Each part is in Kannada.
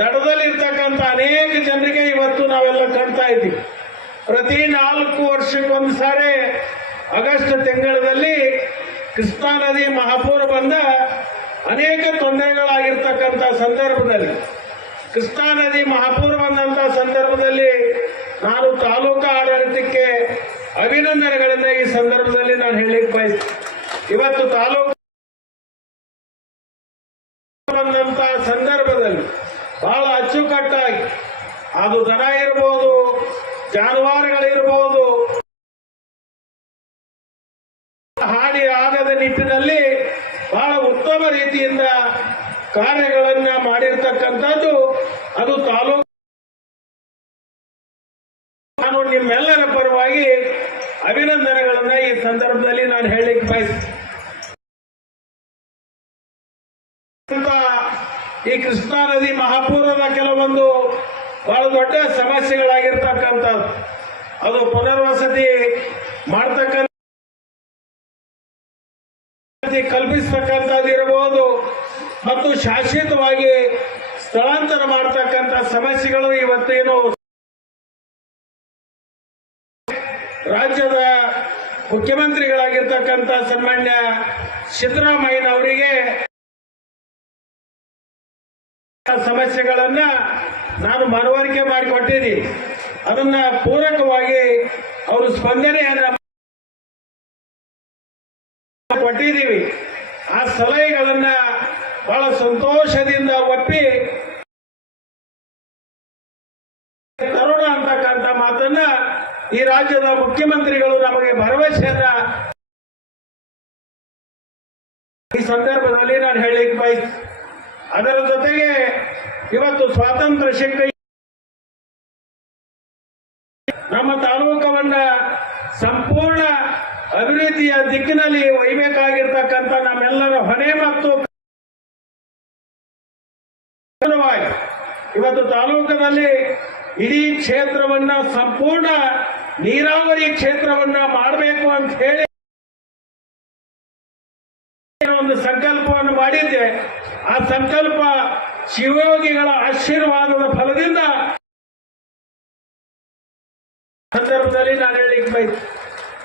ದಡದಲ್ಲಿರ್ತಕ್ಕಂಥ ಅನೇಕ ಜನರಿಗೆ ಇವತ್ತು ನಾವೆಲ್ಲ ಕಾಣ್ತಾ ಇದ್ದೀವಿ. ಪ್ರತಿ 4 ವರ್ಷಕ್ಕೊಂದು ಸಾರಿ ಆಗಸ್ಟ್ ತಿಂಗಳಲ್ಲಿ ಕೃಷ್ಣಾ ನದಿ ಮಹಾಪೂರ ಬಂದ ಅನೇಕ ತೊಂದರೆಗಳಾಗಿರ್ತಕ್ಕಂಥ ಸಂದರ್ಭದಲ್ಲಿ, ಕೃಷ್ಣಾ ನದಿ ಮಹಾಪೂರ ಬಂದಂತ ಸಂದರ್ಭದಲ್ಲಿ ನಾನು ತಾಲೂಕಾ ಆಡಳಿತಕ್ಕೆ ಅಭಿನಂದನೆಗಳಿಂದ ಈ ಸಂದರ್ಭದಲ್ಲಿ ನಾನು ಹೇಳಲಿಕ್ಕೆ ಬಯಸ್ತೀನಿ. ಇವತ್ತು ತಾಲೂಕು ಬಂದಂತ ಸಂದರ್ಭದಲ್ಲಿ ಬಹಳ ಅಚ್ಚುಕಟ್ಟಾಗಿ ಅದು ದನ ಇರಬಹುದು, ಜಾನುವಾರುಗಳಿರಬಹುದು, ಹಾನಿ ಆಗದ ನಿಟ್ಟಿನಲ್ಲಿ ಬಹಳ ಉತ್ತಮ ರೀತಿಯಿಂದ ಕಾರ್ಯಗಳನ್ನ ಮಾಡಿರ್ತಕ್ಕಂಥದ್ದು ಅದು ತಾಲೂಕು. ನಾನು ನಿಮ್ಮೆಲ್ಲರ ಪರವಾಗಿ ಅಭಿನಂದನೆಗಳನ್ನ ಈ ಸಂದರ್ಭದಲ್ಲಿ ನಾನು ಹೇಳಲಿಕ್ಕೆ ಬಯಸ್ತೀನಿ. ಈ ಕೃಷ್ಣಾ ನದಿ ಮಹಾಪೂರದ ಕೆಲವೊಂದು ಬಹಳ ದೊಡ್ಡ ಸಮಸ್ಯೆಗಳಾಗಿರ್ತಕ್ಕಂಥದ್ದು ಅದು ಪುನರ್ವಸತಿ ಮಾಡ್ತಕ್ಕಂಥ ಕಲ್ಪಿಸ್ತಕ್ಕಂಥದ್ದಿರಬಹುದು ಮತ್ತು ಶಾಶ್ವತವಾಗಿ ಸ್ಥಳಾಂತರ ಮಾಡತಕ್ಕಂಥ ಸಮಸ್ಯೆಗಳು ಇವತ್ತೇನು ರಾಜ್ಯದ ಮುಖ್ಯಮಂತ್ರಿಗಳಾಗಿರ್ತಕ್ಕಂಥ ಸನ್ಮಾನ್ಯ ಸಿದ್ದರಾಮಯ್ಯನವರಿಗೆ ಸಮಸ್ಯೆಗಳನ್ನ ನಾನು ಮನವರಿಕೆ ಮಾಡಿಕೊಟ್ಟಿದ್ದೀನಿ. ಅದನ್ನ ಪೂರಕವಾಗಿ ಅವರು ಸ್ಪಂದನೆಯನ್ನ ಕೊಟ್ಟಿದ್ದೀವಿ. ಆ ಸಲಹೆಗಳನ್ನ ಬಹಳ ಸಂತೋಷದಿಂದ ಒಪ್ಪಿ ತರೋಣ ಅಂತಕ್ಕಂಥ ಮಾತನ್ನ ಈ ರಾಜ್ಯದ ಮುಖ್ಯಮಂತ್ರಿಗಳು ನಮಗೆ ಭರವಸೆಯನ್ನ ಈ ಸಂದರ್ಭದಲ್ಲಿ ನಾನು ಹೇಳಲಿಕ್ಕೆ ಬಯಸ್ತೀನಿ. ಅದರ ಜೊತೆಗೆ ಇವತ್ತು ಸ್ವಾತಂತ್ರ್ಯ ಸಿಕ್ಕ ನಮ್ಮ ತಾಲೂಕವನ್ನ ಸಂಪೂರ್ಣ ಅಭಿವೃದ್ಧಿಯ ದಿಕ್ಕಿನಲ್ಲಿ ಒಯ್ಯಬೇಕಾಗಿರ್ತಕ್ಕಂಥ ನಮ್ಮೆಲ್ಲರ ಹೊಣೆ ಮತ್ತು ಇವತ್ತು ತಾಲೂಕಿನಲ್ಲಿ ಇಡೀ ಕ್ಷೇತ್ರವನ್ನ ಸಂಪೂರ್ಣ ನೀರಾವರಿ ಕ್ಷೇತ್ರವನ್ನ ಮಾಡಬೇಕು ಅಂತ ಹೇಳಿ ಒಂದು ಸಂಕಲ್ಪವನ್ನು ಮಾಡಿದ್ದೆ. ಆ ಸಂಕಲ್ಪ ಶಿವಯೋಗಿಗಳ ಆಶೀರ್ವಾದದ ಫಲದಿಂದ ಸಂದರ್ಭದಲ್ಲಿ ನಾನು ಹೇಳಿಕ್ಕೆ ಬಯಸ್ತೀನಿ.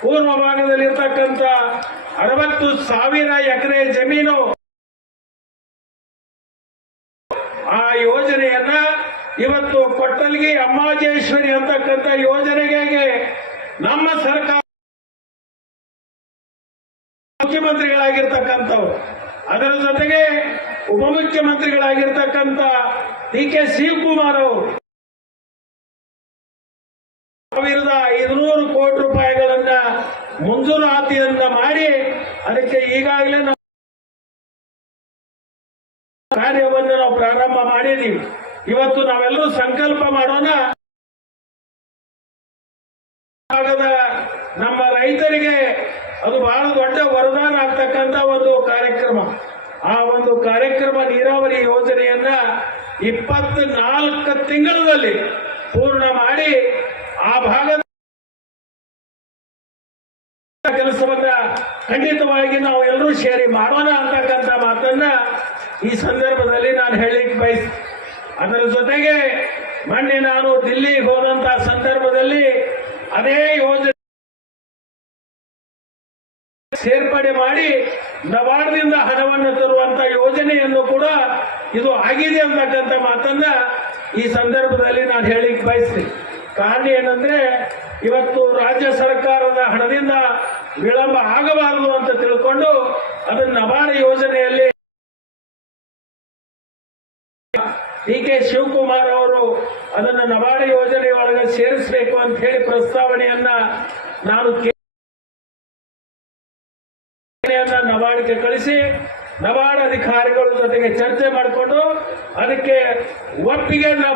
ಪೂರ್ವ ಭಾಗದಲ್ಲಿರ್ತಕ್ಕಂಥ 60,000 ಎಕರೆ ಜಮೀನು ಆ ಯೋಜನೆಯನ್ನ ಇವತ್ತು ಕೊಟ್ಟಲ್ಗಿ ಅಮ್ಮಾಜೇಶ್ವರಿ ಅಂತಕ್ಕಂಥ ಯೋಜನೆಗೆ ನಮ್ಮ ಸರ್ಕಾರ ಮುಖ್ಯಮಂತ್ರಿಗಳಾಗಿರ್ತಕ್ಕಂಥವ್ರು, ಅದರ ಜೊತೆಗೆ ಉಪಮುಖ್ಯಮಂತ್ರಿಗಳಾಗಿರ್ತಕ್ಕಂಥ DK ಶಿವಕುಮಾರ್ ಅವರು 1,500 ಕೋಟಿ ರೂಪಾಯಿಗಳನ್ನ ಮಂಜೂರಾತಿಯನ್ನ ಮಾಡಿ ಅದಕ್ಕೆ ಈಗಾಗಲೇ ನಾವು ಕಾರ್ಯವನ್ನು ನಾವು ಪ್ರಾರಂಭ ಮಾಡಿದ್ದೀವಿ. ಇವತ್ತು ನಾವೆಲ್ಲರೂ ಸಂಕಲ್ಪ ಮಾಡೋಣ, ನಮ್ಮ ರೈತರಿಗೆ ಅದು ಬಹಳ ದೊಡ್ಡ ವರದಾನ ಆಗ್ತಕ್ಕಂಥ ಒಂದು ಕಾರ್ಯಕ್ರಮ. ಆ ಒಂದು ಕಾರ್ಯಕ್ರಮ ನೀರಾವರಿ ಯೋಜನೆಯನ್ನ 24 ತಿಂಗಳಲ್ಲಿ ಪೂರ್ಣ ಮಾಡಿ ಆ ಭಾಗದ ಕೆಲಸವನ್ನ ಖಂಡಿತವಾಗಿ ನಾವು ಎಲ್ಲರೂ ಸೇರಿ ಮಾಡೋಣ ಅಂತಕ್ಕಂಥ ಮಾತನ್ನ ಈ ಸಂದರ್ಭದಲ್ಲಿ ನಾನು ಹೇಳಲಿಕ್ಕೆ ಬಯಸ್ತೀನಿ. ಅದರ ಜೊತೆಗೆ ಮೊನ್ನೆ ನಾನು ದಿಲ್ಲಿಗೆ ಹೋದಂತಹ ಸಂದರ್ಭದಲ್ಲಿ ಅದೇ ಯೋಜನೆ ಸೇರ್ಪಡೆ ಮಾಡಿ ನಬಾರ್ಡ್ನಿಂದ ಹಣವನ್ನು ತರುವಂತ ಯೋಜನೆಯನ್ನು ಕೂಡ ಇದು ಆಗಿದೆ ಅಂತಕ್ಕಂಥ ಮಾತನ್ನ ಈ ಸಂದರ್ಭದಲ್ಲಿ ನಾನು ಹೇಳಿಕ್ಕೆ ಬಯಸ್ತೀನಿ. ಕಾರಣ ಏನಂದ್ರೆ ಇವತ್ತು ರಾಜ್ಯ ಸರ್ಕಾರದ ಹಣದಿಂದ ವಿಳಂಬ ಆಗಬಾರದು ಅಂತ ತಿಳ್ಕೊಂಡು ಅದನ್ನ ನಬಾರ್ಡ್ ಯೋಜನೆಯಲ್ಲಿ DK ಶಿವಕುಮಾರ್ ಅವರು ಅದನ್ನು ನಬಾರ್ಡ್ ಯೋಜನೆ ಒಳಗೆ ಸೇರಿಸಬೇಕು ಅಂತ ಹೇಳಿ ಪ್ರಸ್ತಾವನೆಯನ್ನ ನಾನು ನಬಾರ್ಡ್ಗೆ ಕಳಿಸಿ ನಬಾರ್ಡ್ ಅಧಿಕಾರಿಗಳ ಜೊತೆಗೆ ಚರ್ಚೆ ಮಾಡಿಕೊಂಡು ಅದಕ್ಕೆ ಒಪ್ಪಿಗೆಯನ್ನ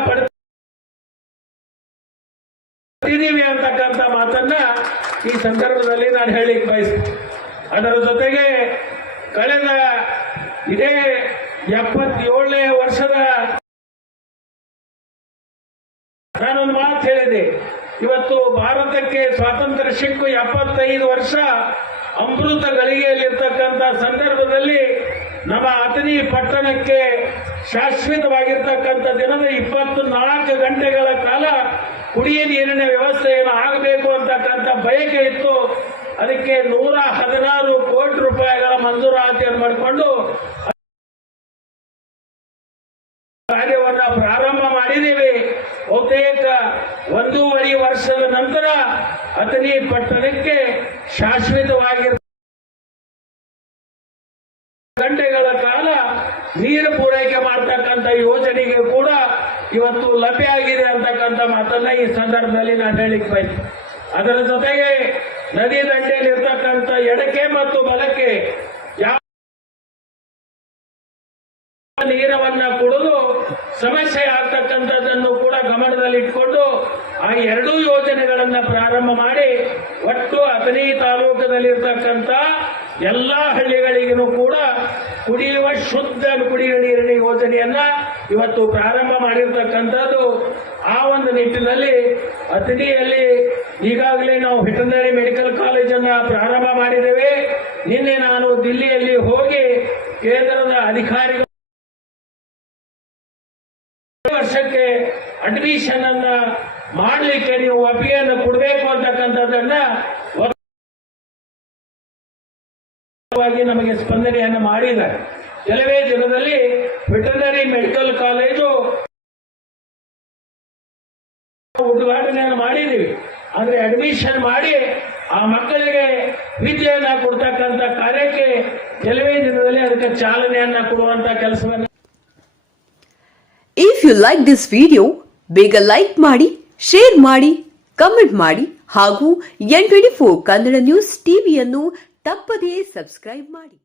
ಪಡೆದಿದ್ದೀವಿ ಅಂತಕ್ಕಂಥ ಮಾತನ್ನ ಈ ಸಂದರ್ಭದಲ್ಲಿ ನಾನು ಹೇಳಿಕ್ಕೆ ಬಯಸ್ತೀನಿ. ಅದರ ಜೊತೆಗೆ ಕಳೆದ ಇದೇ 77ನೇ ವರ್ಷದ ನಾನೊಂದು ಮಾತು ಹೇಳಿದೆ. ಇವತ್ತು ಭಾರತಕ್ಕೆ ಸ್ವಾತಂತ್ರ್ಯ ಸಿಕ್ಕು 75 ವರ್ಷ ಅಮೃತ ಗಳಿಗೆಯಲ್ಲಿರ್ತಕ್ಕಂಥ ಸಂದರ್ಭದಲ್ಲಿ ನಮ್ಮ ಅಥಣಿ ಪಟ್ಟಣಕ್ಕೆ ಶಾಶ್ವತವಾಗಿರ್ತಕ್ಕಂಥ ದಿನದ 24 ಗಂಟೆಗಳ ಕಾಲ ಕುಡಿಯ ನೀರಿನ ವ್ಯವಸ್ಥೆಯನ್ನು ಆಗಬೇಕು ಅಂತಕ್ಕಂಥ ಬಯಕೆ ಇತ್ತು. ಅದಕ್ಕೆ 116 ಕೋಟಿ ರೂಪಾಯಿಗಳ ಮಂಜೂರಾತಿಯನ್ನು ಮಾಡಿಕೊಂಡು ಕಾರ್ಯವನ್ನ ಪ್ರಾರಂಭ ಮಾಡಿದ್ದೀವಿ. ಬಹುತೇಕ 1.5 ವರ್ಷದ ನಂತರ ಅಥಣಿ ಪಟ್ಟಣಕ್ಕೆ ಶಾಶ್ವತವಾಗಿ ಗಂಟೆಗಳ ಕಾಲ ನೀರು ಪೂರೈಕೆ ಮಾಡತಕ್ಕಂಥ ಯೋಜನೆಗೆ ಕೂಡ ಇವತ್ತು ಲಭ್ಯ ಆಗಿದೆ ಅಂತಕ್ಕಂಥ ಮಾತನ್ನ ಈ ಸಂದರ್ಭದಲ್ಲಿ ನಾನು ಹೇಳಿಕ್ ಬಯಸ್ತೀನಿ. ಅದರ ಜೊತೆಗೆ ನದಿ ದಂಡೆಯಲ್ಲಿರ್ತಕ್ಕಂಥ ಎಡಕ್ಕೆ ಮತ್ತು ಬಲಕ್ಕೆ ಯಾವ ನೀರವನ್ನ ಕುಡಿದು ಸಮಸ್ಯೆ ಆಗ್ತಕ್ಕಂಥದ್ದನ್ನು ಕೂಡ ಗಮನದಲ್ಲಿಟ್ಕೊಂಡು ಆ ಎರಡೂ ಯೋಜನೆಗಳನ್ನ ಪ್ರಾರಂಭ ಮಾಡಿ ಒಟ್ಟು ಅಥಣಿ ತಾಲೂಕದಲ್ಲಿರ್ತಕ್ಕಂಥ ಎಲ್ಲಾ ಹಳ್ಳಿಗಳಿಗೂ ಕೂಡ ಕುಡಿಯುವ ಶುದ್ಧ ಕುಡಿಯುವ ನೀರಿನ ಯೋಜನೆಯನ್ನ ಇವತ್ತು ಪ್ರಾರಂಭ ಮಾಡಿರ್ತಕ್ಕಂಥದ್ದು. ಆ ಒಂದು ನಿಟ್ಟಿನಲ್ಲಿ ಅಥಣಿಯಲ್ಲಿ ಈಗಾಗಲೇ ನಾವು ವೆಟರ್ನರಿ ಮೆಡಿಕಲ್ ಕಾಲೇಜನ್ನ ಪ್ರಾರಂಭ ಮಾಡಿದ್ದೇವೆ. ನಿನ್ನೆ ನಾನು ದಿಲ್ಲಿಯಲ್ಲಿ ಹೋಗಿ ಕೇಂದ್ರದ ಅಧಿಕಾರಿಗಳು ವರ್ಷಕ್ಕೆ ಅಡ್ಮಿಷನ್ ಅನ್ನ ಮಾಡಲಿಕ್ಕೆ ನೀವು ಒಪ್ಪಿಗೆಯನ್ನು ಕೊಡಬೇಕು ಅಂತಕ್ಕಂಥದ್ದನ್ನ ನಮಗೆ ಸ್ಪಂದನೆಯನ್ನು ಮಾಡಿದ್ದಾರೆ. ಕೆಲವೇ ದಿನದಲ್ಲಿ ವೆಟರ್ನರಿ ಮೆಡಿಕಲ್ ಕಾಲೇಜು ಉದ್ಘಾಟನೆಯನ್ನು ಮಾಡಿದ್ದೀವಿ. ಆದ್ರೆ ಅಡ್ಮಿಷನ್ ಮಾಡಿ ಆ ಮಕ್ಕಳಿಗೆ ವಿದ್ಯೆಯನ್ನ ಕೊಡ್ತಕ್ಕಂಥ ಕಾರ್ಯಕ್ಕೆ ಕೆಲವೇ ದಿನದಲ್ಲಿ ಅದಕ್ಕೆ ಚಾಲನೆಯನ್ನ ಕೊಡುವಂತ ಕೆಲಸವನ್ನು. If you like this video ಬೇಗ ಲೈಕ್ ಮಾಡಿ, ಶೇರ್ ಮಾಡಿ, ಕಮೆಂಟ್ ಮಾಡಿ ಹಾಗೂ N24 ಕನ್ನಡ ನ್ಯೂಸ್ ಟಿವಿಯನ್ನು ತಪ್ಪದೇ ಸಬ್ಸ್ಕ್ರೈಬ್ ಮಾಡಿ.